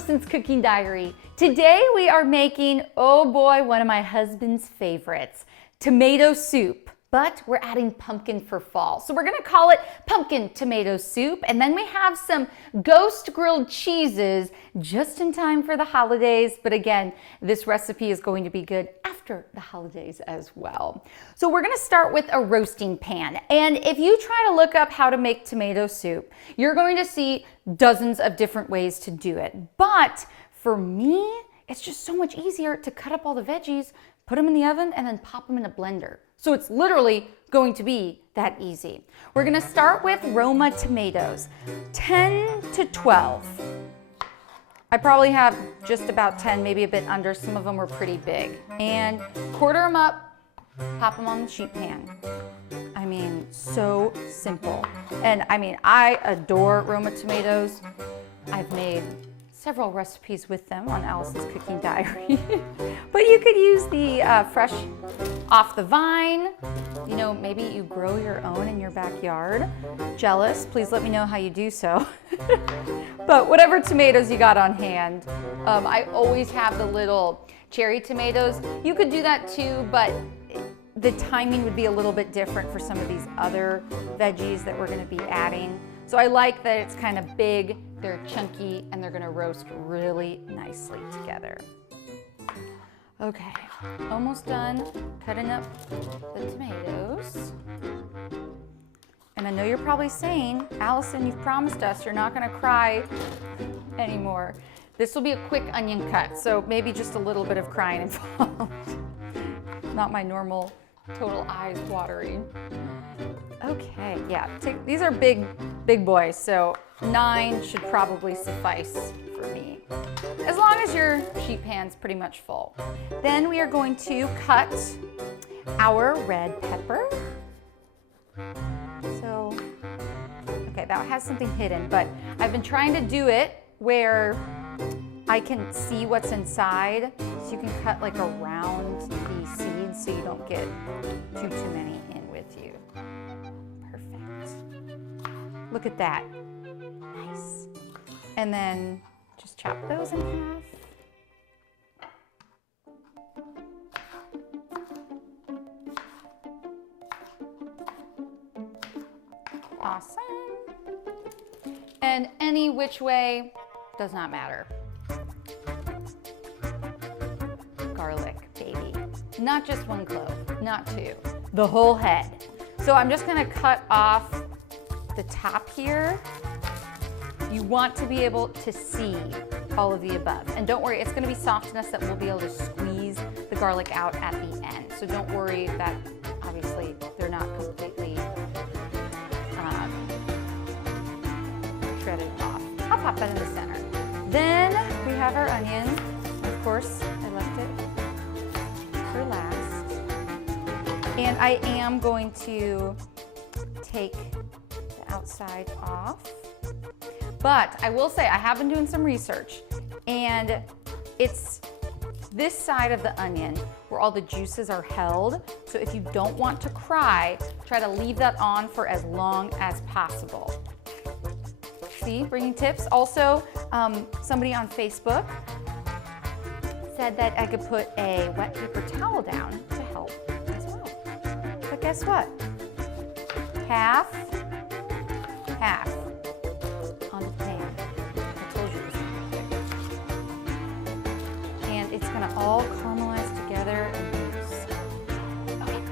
Allison's Cooking Diary. Today we are making, oh boy, one of my husband's favorites, tomato soup. But we're adding pumpkin for fall. So we're gonna call it pumpkin tomato soup. And then we have some ghost grilled cheeses just in time for the holidays. But again, this recipe is going to be good after the holidays as well. So we're gonna start with a roasting pan. And if you try to look up how to make tomato soup, you're going to see dozens of different ways to do it. But for me, it's just so much easier to cut up all the veggies, put them in the oven, and then pop them in a blender. So it's literally going to be that easy. We're gonna start with Roma tomatoes, 10 to 12. I probably have just about 10, maybe a bit under. Some of them were pretty big. And quarter them up, pop them on the sheet pan. I mean, so simple. And I mean, I adore Roma tomatoes. I've made several recipes with them on Allison's Cooking Diary. But you could use the fresh off the vine. You know, maybe you grow your own in your backyard. Jealous, please let me know how you do so. But whatever tomatoes you got on hand. I always have the little cherry tomatoes. You could do that too, but the timing would be a little bit different for some of these other veggies that we're gonna be adding. So I like that it's kind of big, they're chunky, and they're gonna roast really nicely together. Okay, almost done cutting up the tomatoes. And I know you're probably saying, Allison, you've promised us you're not gonna cry anymore. This will be a quick onion cut, so maybe just a little bit of crying involved. Not my normal total eyes watering. Okay, yeah, these are big boys, so 9 should probably suffice for me, as long as your sheet pan's pretty much full. Then we are going to cut our red pepper. So, okay, that has something hidden, but I've been trying to do it where I can see what's inside, so you can cut like around the seeds so you don't get too many in with you. Perfect. Look at that. Nice. And then just chop those in half. Awesome. And any which way does not matter. Garlic, baby. Not just one clove, not 2, the whole head. So I'm just gonna cut off the top here. You want to be able to see all of the above. And don't worry, it's gonna be soft enough that we'll be able to squeeze the garlic out at the end. So don't worry that obviously they're not completely shredded off. I'll pop that in the center. Then we have our onion. Of course, I left it for last. And I am going to take the outside off. But I will say, I have been doing some research, and it's this side of the onion where all the juices are held. So if you don't want to cry, try to leave that on for as long as possible. See, bringing tips. Also, somebody on Facebook said that I could put a wet paper towel down to help as well. But guess what? Half on the pan. I told you this was thick. And it's gonna all caramelize together and be so. Okay.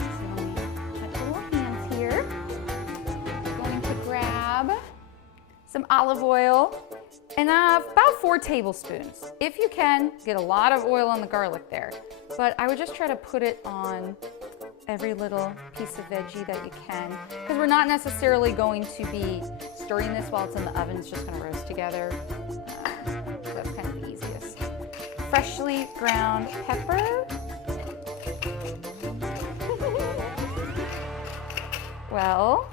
So let me put a little hands here. I'm going to grab some olive oil and about 4 tablespoons. If you can, get a lot of oil on the garlic there. But I would just try to put it on every little piece of veggie that you can, because we're not necessarily going to be stirring this while it's in the oven. It's just gonna roast together. So that's kind of the easiest. Freshly ground pepper. Well,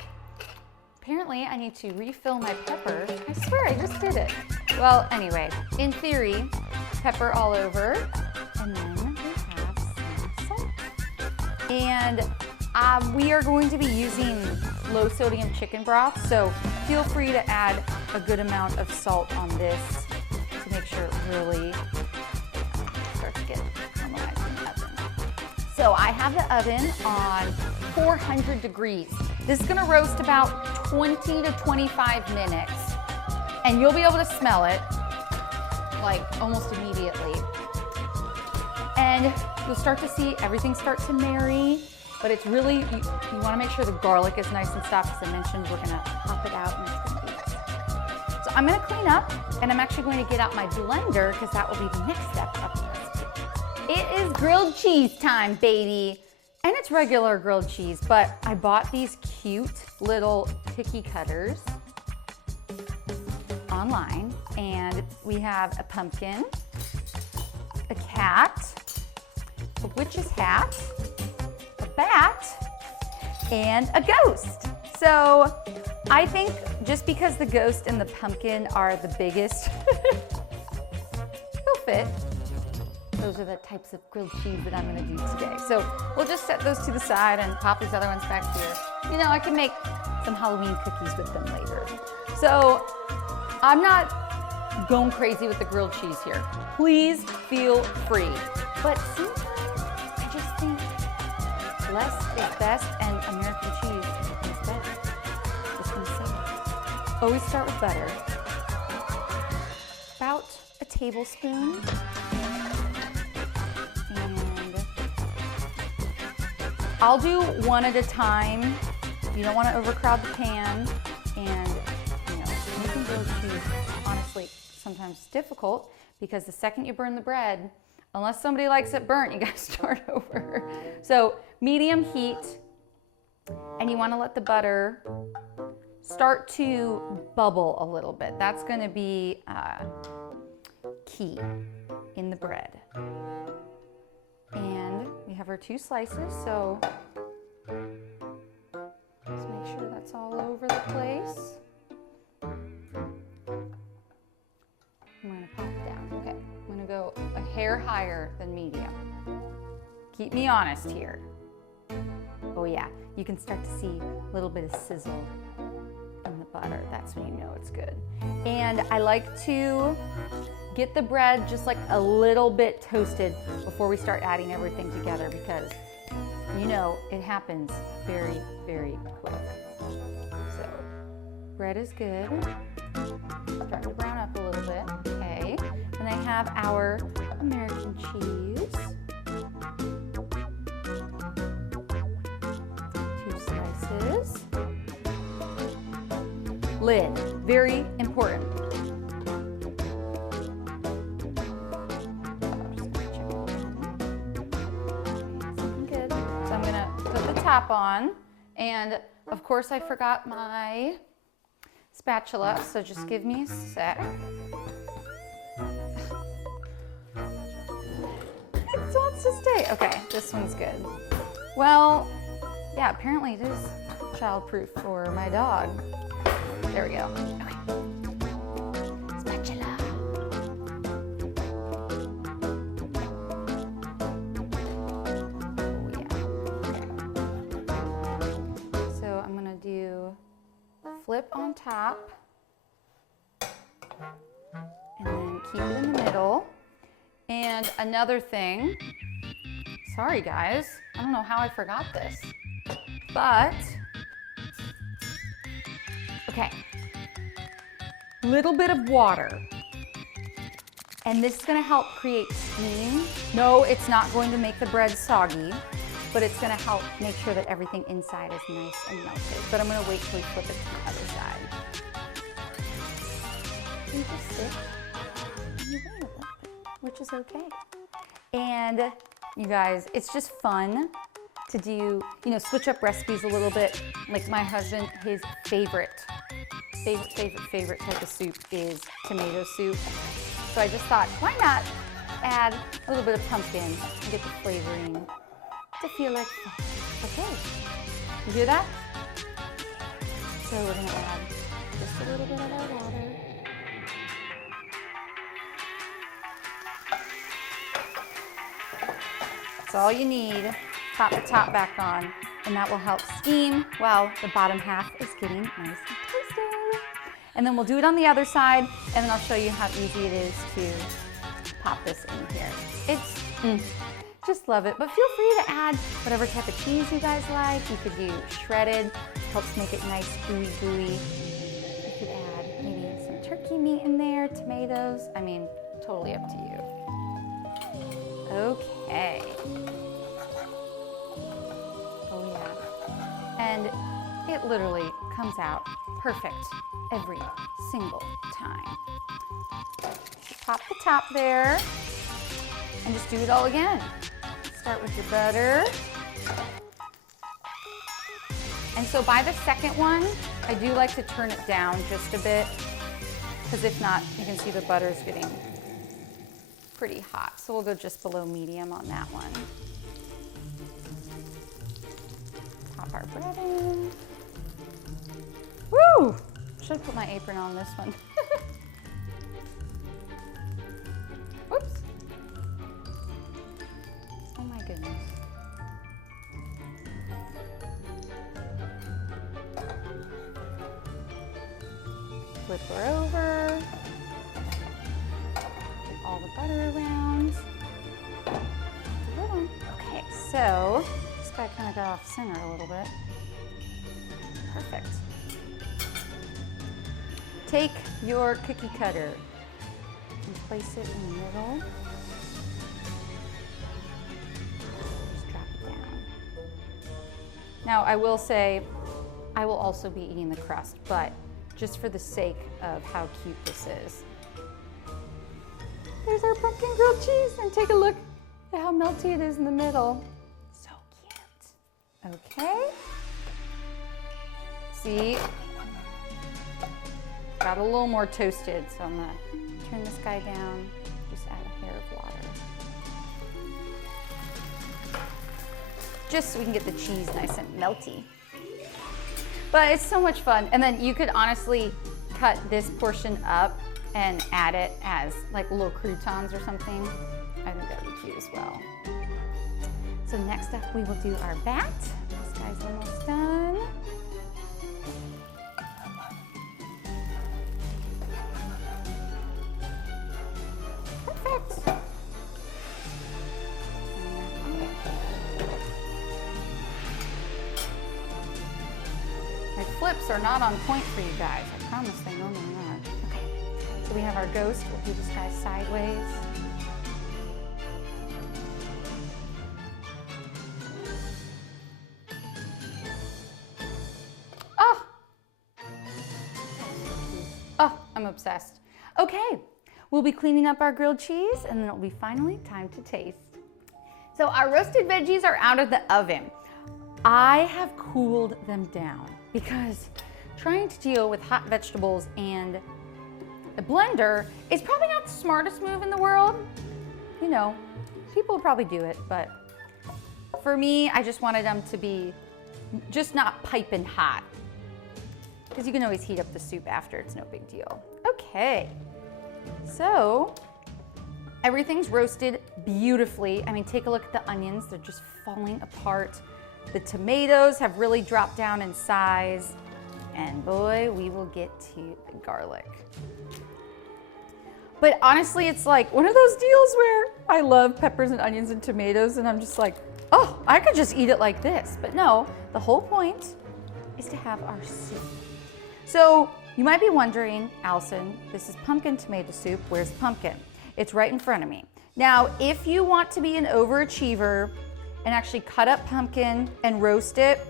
apparently I need to refill my pepper. I swear I just did it. Well, anyway, in theory, pepper all over, and then we have some salt. And we are going to be using low sodium chicken broth, so feel free to add a good amount of salt on this make sure it really starts to get caramelized in the oven. So I have the oven on 400 degrees. This is gonna roast about 20 to 25 minutes. And you'll be able to smell it like almost immediately. And you'll start to see everything start to marry, but it's really, you wanna make sure the garlic is nice and soft. As I mentioned, we're gonna pop it out and it's gonna be. So I'm gonna clean up, and I'm actually going to get out my blender because that will be the next step of the recipe. It is grilled cheese time, baby. And it's regular grilled cheese, but I bought these cute little tiki cutters online, and we have a pumpkin, a cat, a witch's hat, a bat, and a ghost. So I think just because the ghost and the pumpkin are the biggest, they'll fit. Those are the types of grilled cheese that I'm gonna do today. So we'll just set those to the side and pop these other ones back here. You know, I can make some Halloween cookies with them later. So I'm not going crazy with the grilled cheese here. Please feel free. But sometimes I just think less is best, and American cheese is best. Just gonna say it. Always start with butter. About a tablespoon. I'll do one at a time. You don't want to overcrowd the pan, and you know, making grilled cheese, honestly, sometimes it's difficult because the second you burn the bread, unless somebody likes it burnt, you gotta start over. So medium heat, and you want to let the butter start to bubble a little bit. That's going to be key in the bread. And we have our 2 slices, so just make sure that's all over the place. I'm gonna pop it down. Okay, I'm gonna go a hair higher than medium. Keep me honest here. Oh yeah, you can start to see a little bit of sizzle in the butter. That's when you know it's good. And I like to get the bread just like a little bit toasted before we start adding everything together, because you know it happens very, very quick. So bread is good. Starting to brown up a little bit. Okay. And I have our American cheese. 2 slices. Lid, very important. Top on, and of course I forgot my spatula, so just give me a sec. It wants to stay. Okay, this one's good. Well, yeah, apparently it is childproof for my dog. There we go. Okay. Spatula. Flip on top, and then keep it in the middle. And another thing, sorry guys, I don't know how I forgot this, but, okay, little bit of water. And this is gonna help create steam. No, it's not going to make the bread soggy, but it's gonna help make sure that everything inside is nice and melted. But I'm gonna wait till we flip it to the other side. You just sit and you wait a little bit, which is okay. And you guys, it's just fun to do, you know, switch up recipes a little bit. Like my husband, his favorite type of soup is tomato soup. So I just thought, why not add a little bit of pumpkin and get the flavoring to feel like that. Okay, you hear that? So we're gonna add just a little bit of our water. That's all you need. Pop the top back on, and that will help steam while the bottom half is getting nice and toasted. And then we'll do it on the other side, and then I'll show you how easy it is to pop this in here. It's, just love it. But feel free to add whatever type of cheese you guys like. You could do shredded, helps make it nice, gooey, gooey. You could add maybe some turkey meat in there, tomatoes. I mean, totally up to you. Okay. Oh yeah. And it literally comes out perfect every single time. Pop the top there and just do it all again. Start with your butter. And so by the second one, I do like to turn it down just a bit, because if not, you can see the butter's getting pretty hot. So we'll go just below medium on that one. Pop our bread in. Woo! Should have put my apron on this one. Whoops. Oh my goodness. Flip her over. Get all the butter around. Okay, so this guy kind of got off center a little bit. Perfect. Take your cookie cutter and place it in the middle. Just drop it down. Now, I will say, I will also be eating the crust, but just for the sake of how cute this is. There's our pumpkin grilled cheese, and take a look at how melty it is in the middle. So cute. Okay. See? Got a little more toasted, so I'm gonna turn this guy down, just add a hair of water. Just so we can get the cheese nice and melty. But it's so much fun. And then you could honestly cut this portion up and add it as like little croutons or something. I think that would be cute as well. So next up we will do our bat. This guy's almost done. Perfect. My flips are not on point for you guys. I promise they normally are. Okay, so we have our ghost. We'll do this guy sideways. Oh! Oh, I'm obsessed. Okay, we'll be cleaning up our grilled cheese, and then it'll be finally time to taste. So our roasted veggies are out of the oven. I have cooled them down because trying to deal with hot vegetables and a blender is probably not the smartest move in the world. You know, people will probably do it, but for me, I just wanted them to be just not piping hot, because you can always heat up the soup after, it's no big deal. Okay, so everything's roasted beautifully. I mean, take a look at the onions, they're just falling apart. The tomatoes have really dropped down in size, and boy, we will get to the garlic. But honestly, it's like one of those deals where I love peppers and onions and tomatoes, and I'm just like, oh, I could just eat it like this. But no, the whole point is to have our soup. So you might be wondering, Allison, this is pumpkin tomato soup, where's the pumpkin? It's right in front of me. Now, if you want to be an overachiever and actually cut up pumpkin and roast it,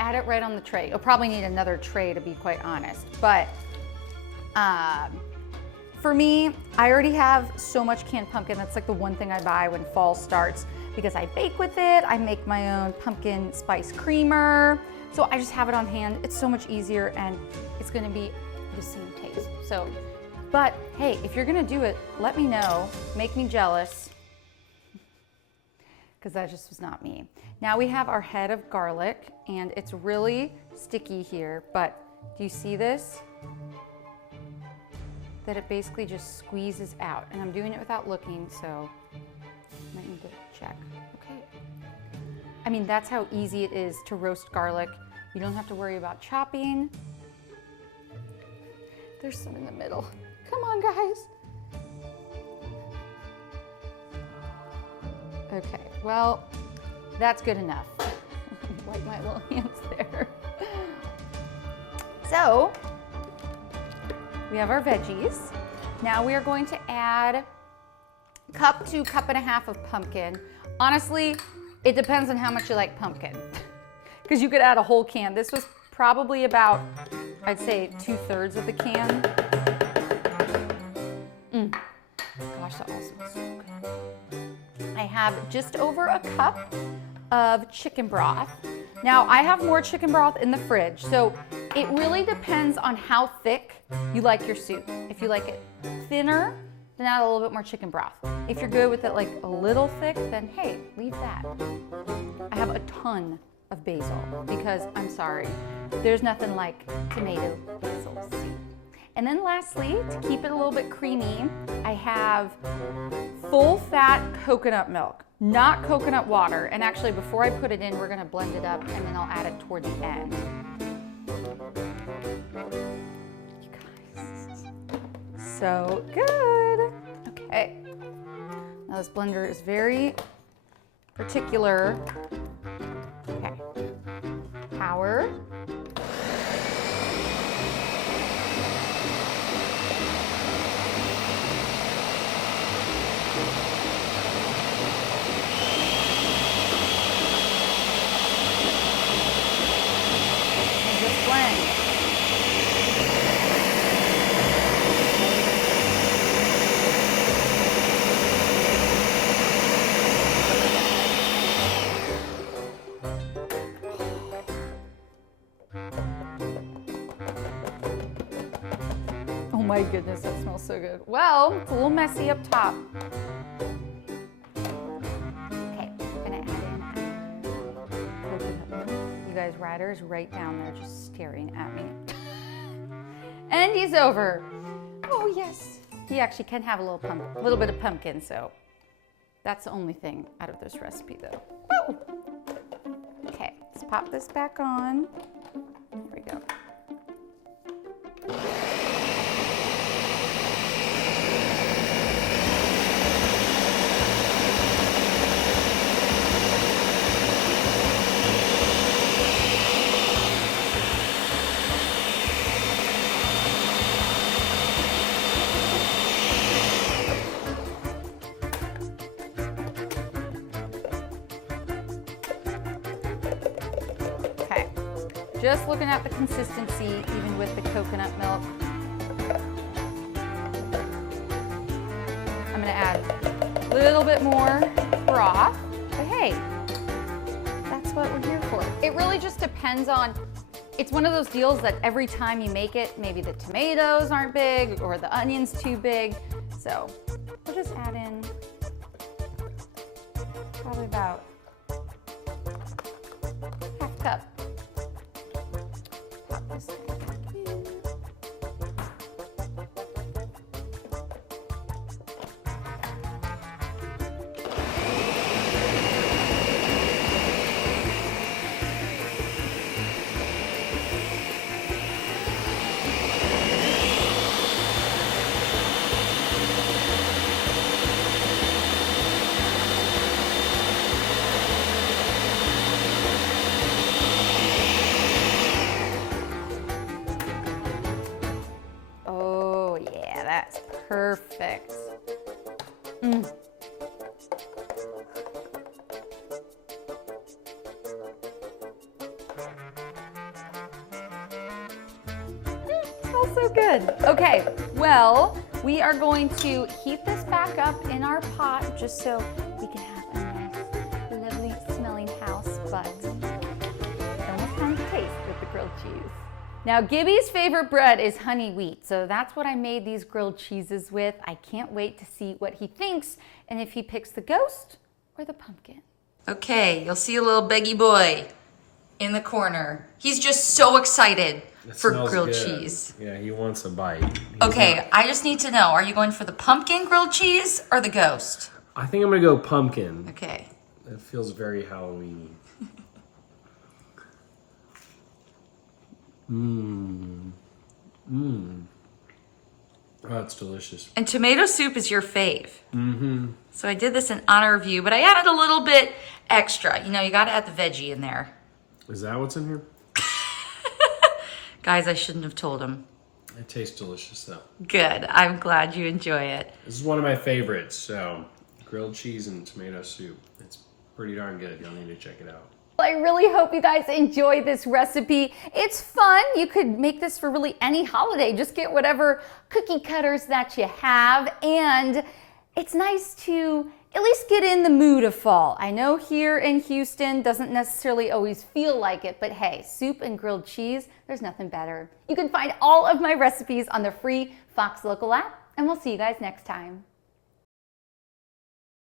add it right on the tray. You'll probably need another tray, to be quite honest. But for me, I already have so much canned pumpkin. That's like the one thing I buy when fall starts, because I bake with it. I make my own pumpkin spice creamer. So I just have it on hand. It's so much easier, and it's gonna be the same taste. So, but hey, if you're gonna do it, let me know, make me jealous, because that just was not me. Now we have our head of garlic, and it's really sticky here, but do you see this? That it basically just squeezes out, and I'm doing it without looking, so I might need to check. Okay. I mean, that's how easy it is to roast garlic. You don't have to worry about chopping. There's some in the middle. Come on, guys. Okay, well, that's good enough. Wipe my little hands there. So, we have our veggies. Now we are going to add cup to cup and a half of pumpkin. Honestly, it depends on how much you like pumpkin. Because you could add a whole can. This was probably about, I'd say 2/3 of the can. Gosh, that all smells so good. I have just over a cup of chicken broth. Now, I have more chicken broth in the fridge, so it really depends on how thick you like your soup. If you like it thinner, then add a little bit more chicken broth. If you're good with it like a little thick, then hey, leave that. I have a ton of basil because, I'm sorry, there's nothing like tomato basil soup. And then lastly, to keep it a little bit creamy, I have full fat coconut milk, not coconut water. And actually, before I put it in, we're gonna blend it up and then I'll add it toward the end. You guys, so good. Okay, now this blender is very particular. Okay, power. Oh my goodness, that smells so good. Well, it's a little messy up top. Okay, I'm gonna add in coconut milk. You guys, Ryder's right down there just staring at me. And he's over. Oh yes. He actually can have a little bit of pumpkin, so that's the only thing out of this recipe though. Woo! Okay, let's pop this back on. There we go. Just looking at the consistency, even with the coconut milk. I'm gonna add a little bit more broth, but hey, that's what we're here for. It really just depends on, it's one of those deals that every time you make it, maybe the tomatoes aren't big or the onion's too big. So we'll just add in probably about half cup. That's perfect. Smells so good. Okay, well, we are going to heat this back up in our pot just so we can have a nice, lovely smelling house, but it's almost time to taste with the grilled cheese. Now, Gibby's favorite bread is honey wheat, so that's what I made these grilled cheeses with. I can't wait to see what he thinks and if he picks the ghost or the pumpkin. Okay, you'll see a little beggy boy in the corner. He's just so excited for grilled cheese. Yeah, he wants a bite. Okay, I just need to know, are you going for the pumpkin grilled cheese or the ghost? I think I'm gonna go pumpkin. Okay. It feels very Halloween-y. Oh, it's delicious. And tomato soup is your fave. Mm-hmm. So I did this in honor of you, but I added a little bit extra. You know, you got to add the veggie in there. Is that what's in here? Guys, I shouldn't have told him. It tastes delicious, though. Good. I'm glad you enjoy it. This is one of my favorites, so grilled cheese and tomato soup. It's pretty darn good. You'll need to check it out. I really hope you guys enjoy this recipe. It's fun. You could make this for really any holiday. Just get whatever cookie cutters that you have, and it's nice to at least get in the mood of fall. I know here in Houston doesn't necessarily always feel like it, but hey, soup and grilled cheese, there's nothing better. You can find all of my recipes on the free Fox Local app, and we'll see you guys next time.